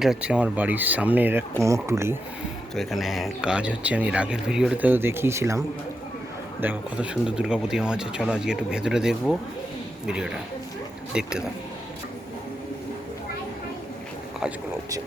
এটা হচ্ছে আমার বাড়ির সামনে এটা কুমোরটুলি তো এখানে কাজ হচ্ছে, আমি রাগের আগের ভিডিওটাতেও দেখিয়েছিলাম। দেখো কত সুন্দর দুর্গা প্রতিমা আছে চলো আজকে একটু ভেতরে দেখব ভিডিওটা। দেখতে দাও কাজগুলো হচ্ছে